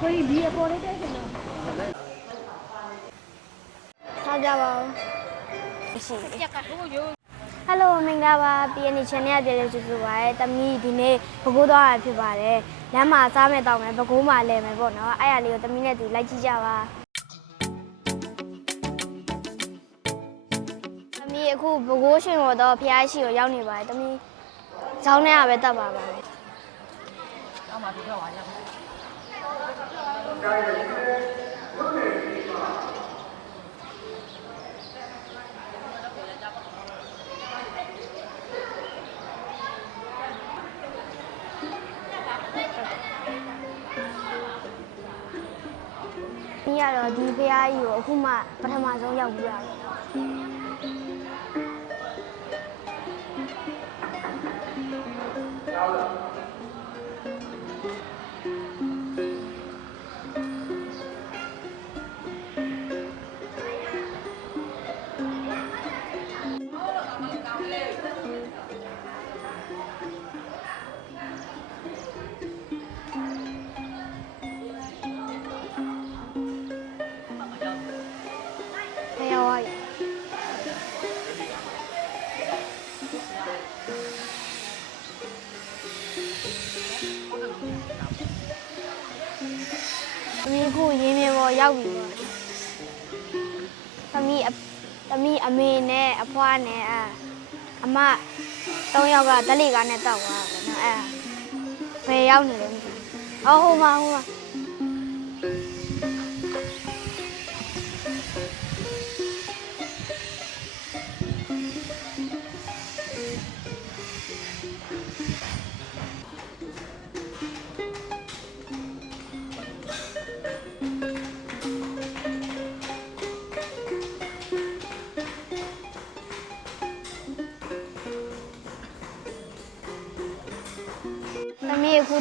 ကိုကြီးဒီအပေါ်လေးတက်ရှင်တော့ထားကြပါဦးရှိပြက်ကထိုးရိုးဟယ်လိုမင်္ဂလာပါ PNN channel ရပြည်လေးကျေးဇူးပါတယ်တမီးဒီနေ့ဘကိုးသွားတာဖြစ်ပါတယ်လမ်းမှာစားမယ်တောက်မယ်ဘကိုးမှာလဲမယ်ပေါ့နော်အဲ့ရလေးကိုတမီးနဲ့တူလိုက်ကြည့်ကြပါတမီးအခုဘကိုးရှင်တော်တော့ဖျားရှိကိုရောက်နေပါတယ်တမီးဇောင်းထဲကပဲတက်ပါပါတယ်အောက်မှာပြတော့ပါရ ဒီကတော့ဒီဖျားကြီးကိုအခုမှပထမဆုံးရောက်ပြီးရတယ် မီးအခုရင်းမြပေါ်ရောက်ပြီပေါ့သမီးအသမီးအမေနဲ့အဖွားနဲ့အာအမ၃ယောက်ကဓလိကားနဲ့တောက်သွားတာပေါ့နော်အဲဘယ်ရောက်နေလဲမသိဘူးအော်ဟိုမှာဟိုမှာ။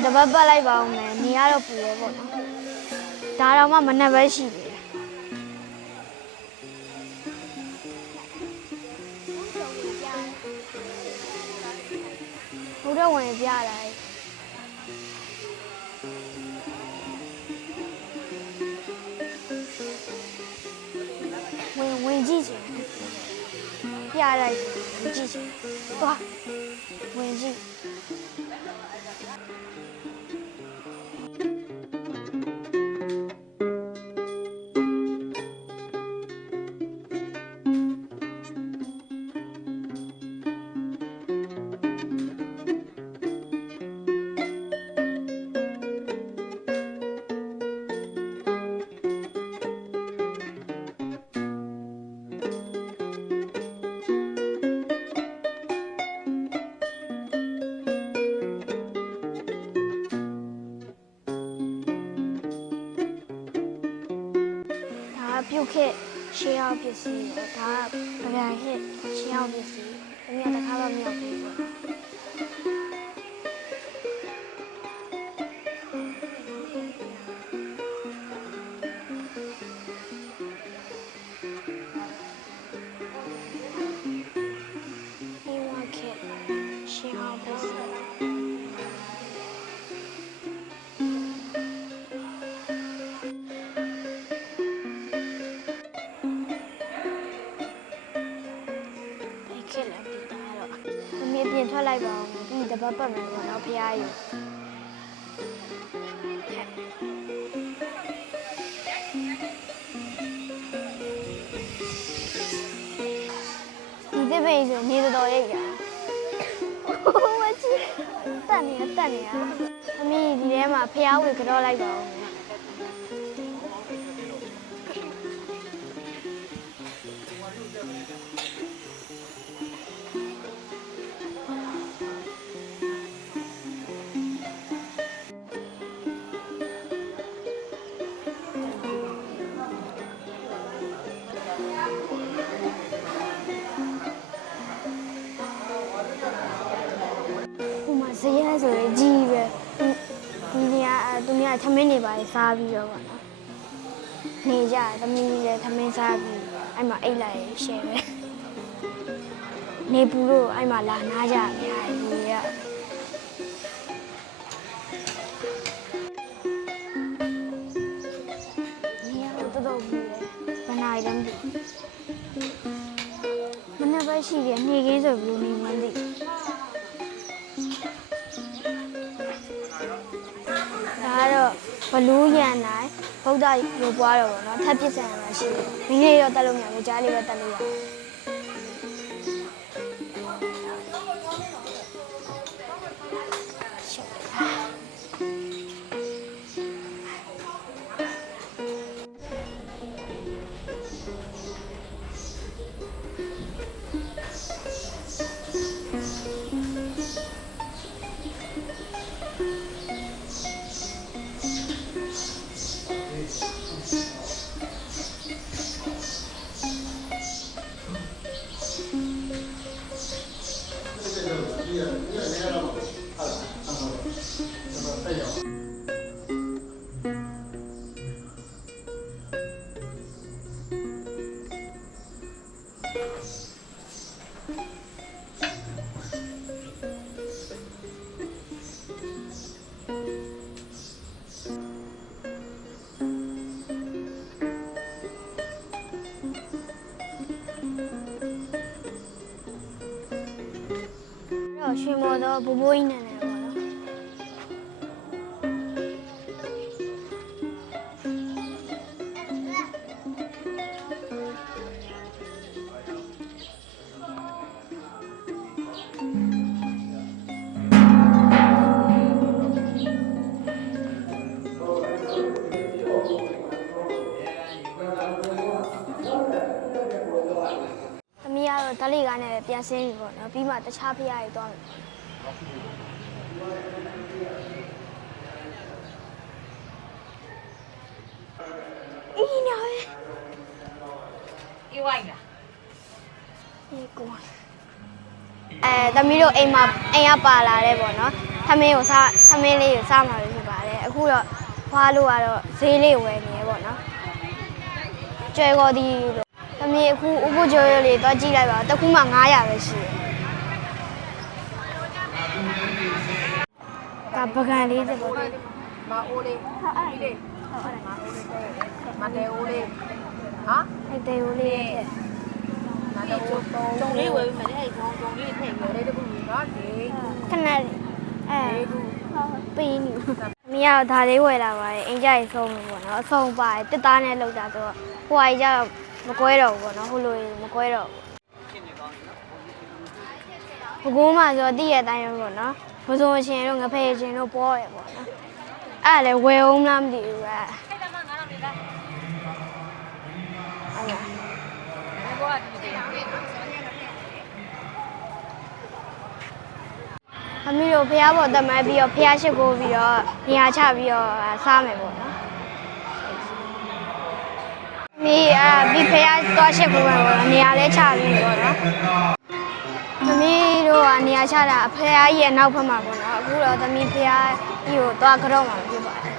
တပတ်ပတ်လိုက်ပါအောင်မယ်။နေရတော့ပူရဲပေါ့နော်။ဒါတော့မှမနှက်ပဲရှိသေးတယ်။ဘုရားဝင်ပြလာတယ်။ဝင်ဝင်ကြည့်ချင်။ပြလိုက်ဝင်ကြည့်ချင်။သွားဝင်ကြည့် ပြုတ်ခက်ရှေးအောင်ပစ္စည်းပေါ့ဒါကပကံခက်ရှေးအောင်ပစ္စည်းအမြတ်တစ်ခါမှမရောက်ဘူးပေါ့ ပြင်ထွက်လိုက်ပါအောင်ပြီးတပတ်ပတ်မယ်ပေါ့နော်ဖရားယူဒီတစ်ပိတ်ဆိုနေတော်တော်ရိတ်တာဟိုမချီတက်နေတက်နေရသမီးဒီထဲမှာဖရားဝေကြောလိုက်ပါအော စားပြီးတော့ပါနော်နေကြသမီးလည်းသမင်းစားပြီးအဲ့မှာအိတ်လိုက်ရှယ်ပဲနေပူလို့အဲ့မှာလာနားကြအများကြီးလူတွေကလုပ်ပြီးတယ်ဘယ်နာရီလဲမသိဘူးမနေ့ပဲရှိတယ်နေခင်းဆိုဘယ်လိုနေမှန်းသိဒါကတော့ ဘလူးရန်နိုင်ဗုဒ္ဓရုပ်ပွားတော့ဗောနော်ထပ်ပစ်ဆံရမှာရှိတယ်မိလေးရောတက်လို့မရဘူးကြားလေးပဲတက်လို့ရတယ် တော့ရွှေမော်တော့ဘိုးဘိုးကြီးနဲ့လည်းပေါ့နော်သမီးကတော့ဓာတ်လေးကားနဲ့ပဲပြန်ဆင်းပြီပေါ့နော်ပြီးမှတခြားဖျားရီသွားမယ် အင်းနော်အေးဝိုင်းလားဒီကောအဲသမီးတို့အိမ်မှာအိမ်ကပါလာတယ်ပေါ့နော်သမင်းကိုစားသမင်းလေးကိုစားမှာပဲဖြစ်ပါတယ်အခုတော့ဖွားလို့ကတော့ဈေးလေးဝယ်နေရပေါ့နော်ကျွဲကောဒီလို့သမီးအခုဥပုကျော်ရလေးတော့ကြည့်လိုက်ပါတစ်ခုမှ900ပဲရှိတယ် ပကံလေးတစ်ပေါ့မအိုးလေးဟုတ်အဲ့ဒီလေးဟုတ်အဲ့မအိုးလေးတဲ့မတဲအိုးလေးဟာအဲ့တေကိုလေးရဲ့မတဲအိုးတော့ကျုံလေးဝယ်ပြီးမယ်လေအဲ့ဒီကျုံလေးထည့်ပြီးလေးတခုနော်ဒီခဏလေးအဲဒီခုပေးနေမီးကတော့ဒါလေးဝယ်လာပါတယ်အင်ကြိုက်ဆုံးလို့ပေါ့နော်အဆုံးပါတယ်တစ်သားနဲ့လောက်တာဆိုတော့ဟိုဟာကြီးကျတော့မကွဲတော့ဘူးပေါ့နော်ဟိုလိုမကွဲတော့ဘူးဘကုန်းမှာဆိုတော့တည့်ရတဲ့အတိုင်းပဲပေါ့နော် မစုံချင်းတို့ငဖဲချင်းတို့ပေါ်ရပေါ့နော်အဲ့ဒါလည်းဝယ်အောင်လားမသိဘူးကအဲ့ဒါဘောကဒီဒီအမီတို့ဖះပေါ်တက်မှပြီးတော့ဖះရှိခိုးပြီးတော့နေရာချပြီးတော့စားမယ်ပေါ့နော်မီအာဒီဖះသွားရှိခိုးမယ်ပေါ့နော်နေရာလဲချပြီးပေါ့နော်သမီးတို့က နေရာချတာအဖះကြီးရဲ့နောက်ဖက်မှာပေါ့နော်အခုတော့သမီးဖះကြီးကိုသွားကြောက်မှာဖြစ်ပါတယ်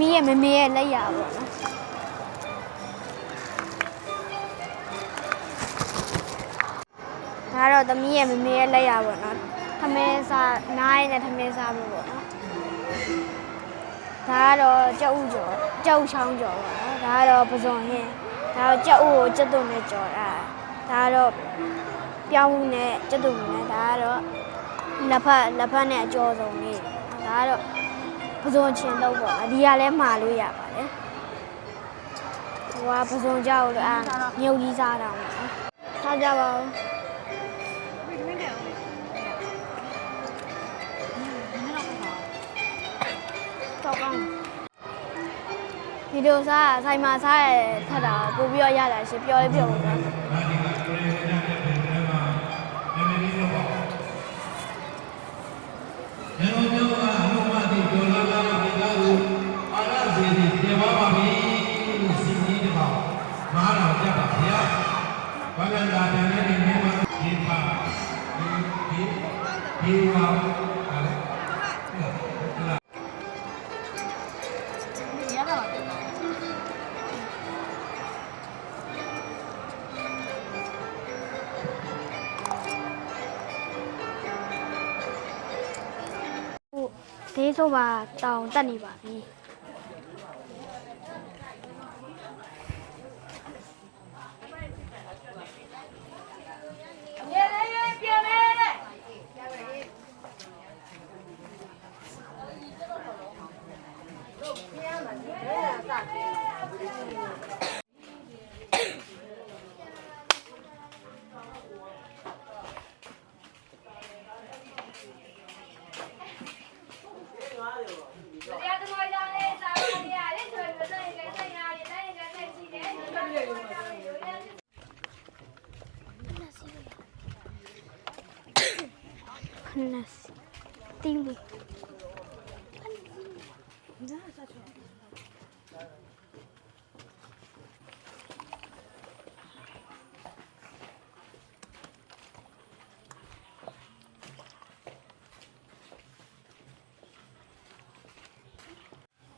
မီးရဲ့မမေရဲ့လက်ရပေါ့နော်ဒါကတော့သမီးရဲ့မမေရဲ့လက်ရပေါ့နော်သမင်းစားနားရည်နဲ့သမင်းစားဖို့ပေါ့နော်ဒါကတော့ကြောက်ဥကျော်ကြောက်ချောင်းကျော်ပေါ့နော်ဒါကတော့ပဇွန်ဟင်းဒါတော့ကြောက်ဥကိုကျက်သွုံနဲ့ကျော်တာဒါကတော့ပြောင်းမှုနဲ့ကျက်သွုံနဲ့ဒါကတော့လက်ဖက်လက်ဖက်နဲ့အကျော်ဆုံးလေးဒါကတော့ ပဇွန်ချင်တော့ပေါ့ဒီကလည်းမှာလို့ရပါတယ်ဟိုကပဇွန်ကြောက်လို့အာမြုပ်ကြီးစားတာပေါ့နော်ထားကြပါဦးတော့ကောင်းဗီဒီယိုစားဆိုင်မှာစားရထက်တာပို့ပြီးတော့ရတာရှင်ပြောလေးပြောပါတော့ ဒေးဆိုပါတောင်တက်နေပါပြီ ခဏစီတင်းပြီ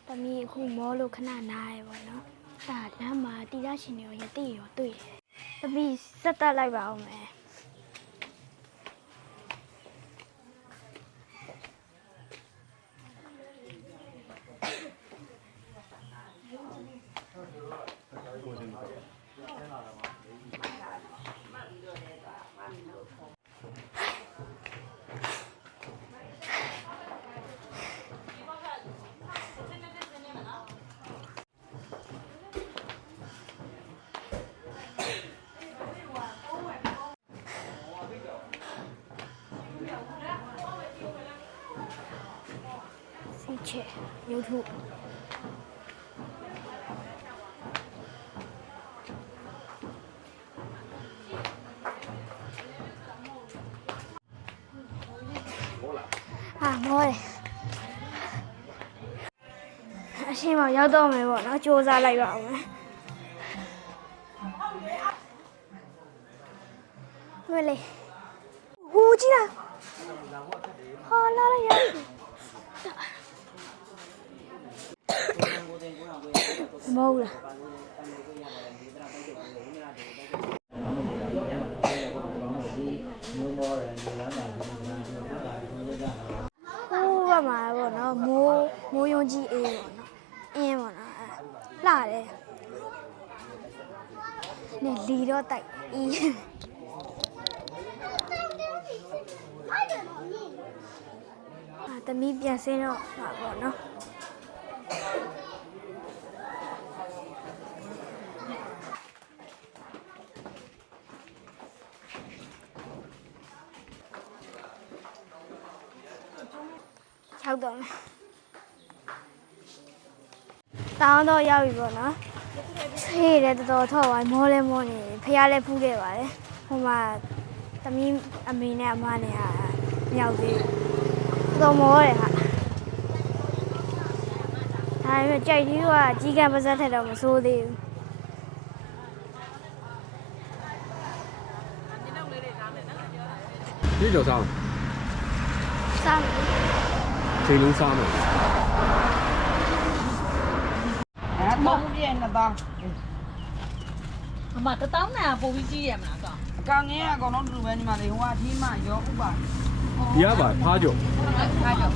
တမီးအခုမောလို့ခဏနားရပါတော့။ဒါလမ်းမှာတီလာရှင်တွေရောရတိရောတွေ့တယ်။တမီးစက်တက်လိုက်ပါအောင်မယ်။ စီချေရုပ်ထုဟာမောတယ်အရှိမရောက်တော့မယ်ပေါ့နော်စူးစမ်းလိုက်ပါအောင်မယ်ဝယ်လေဟူကြည့်လားဟာလာလာရ မဟုတ်လားဟိုးကမှာပေါ့နော်မိုးမိုးယုံကြီးအေးပေါ့နော်အင်းပေါ့နော်အဲလှတယ်နေလီတော့တိုက်အင်းအာတမီးပြန်စင်းတော့မှာပေါ့နော် ရောက်တော့မယ်တောင်းတော့ရောက်ပြီပေါ့နော်ချေးတယ်တော်တော်ထော့သွားမောလဲမောနေဖះလဲဖူးခဲ့ပါတယ်ဟိုမှာသမီးအမေနဲ့အမနဲ့ဟာမရောက်သေးဘူးတော်မောတယ်ဟာဒါပေမဲ့ကြိုက်ကြီးကကြီးကံပါဇက်ထက်တော့မစိုးသေးဘူးဒီကြောစားစားမယ် ချိန်လုံးစားမယ်အဲမဟုတ်ပြည့်နှစ်ပေါင်းအမတတောင်းနာပို့ပြီးကြီးရမလားကောအကောင်ငင်းကအကောင်လုံးတူပဲညီမလေးဟိုကအထီးမှရောဥပါဒီကပါဖားကြောအားကြော